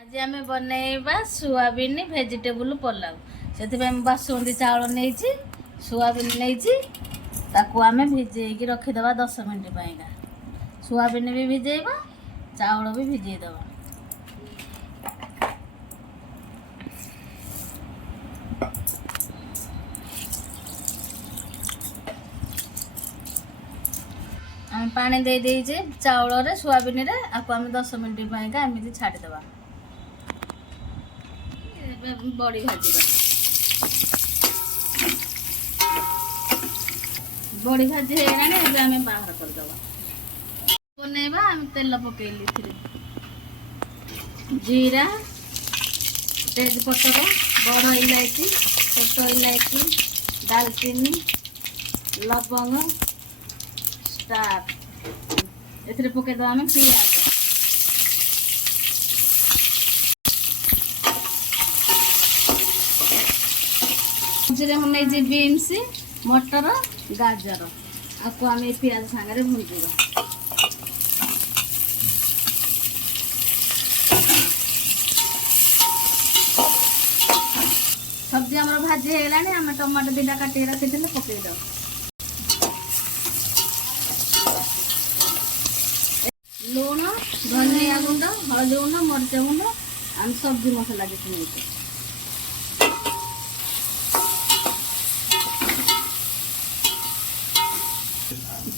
आज आम बनैबा soybean vegetable pulao से बासमती चाउल नहीं सोयाबीन नहीं आम भिजेक रखीदे 10 मिनट पाइका सोयाबीन भी भिजेबा चाउल भी भिजेदबा। आम पानी दे देजे चाउल रे सोयाबीन रे आपको आम 10 मिनट पाइका एमती छाड़ीदबा। बड़ी भाजीबा बड़ी भाजी होगा आम बाहर करदबा। बनैबा आम तेल पकेली जीरा तेजपत्र बड़ इलायची छोट इलायची दालचीनी लवंग स्टार ए पकईद आम पियाज नहीं बीन्स मटर गाजर आपको आम पियाज सागर भूंजा। सब्जी आम भाजी होगा आम टमाटो 2टा काटिक रखी पकईद लुण धनिया गुंड हल्दी गुंड मरीच गुंड आम सब्जी मसला जितने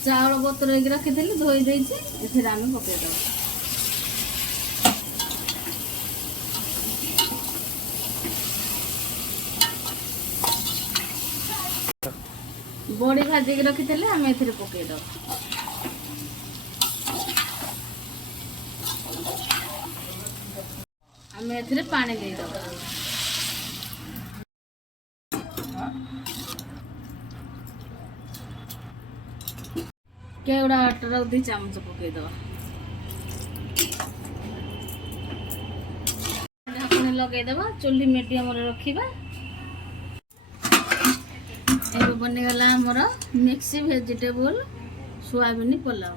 चाउल बतर रखी धोई देर आम पकईद बड़ी भाजिक रखी आम ए पकईद आम ए पानी देदब केवड़ा अटर 2 चामच पकईद लगेद चुली मीडियम रखा बनीगला आमर मिक्स भेजिटेबल सोयाबीन पुलाव।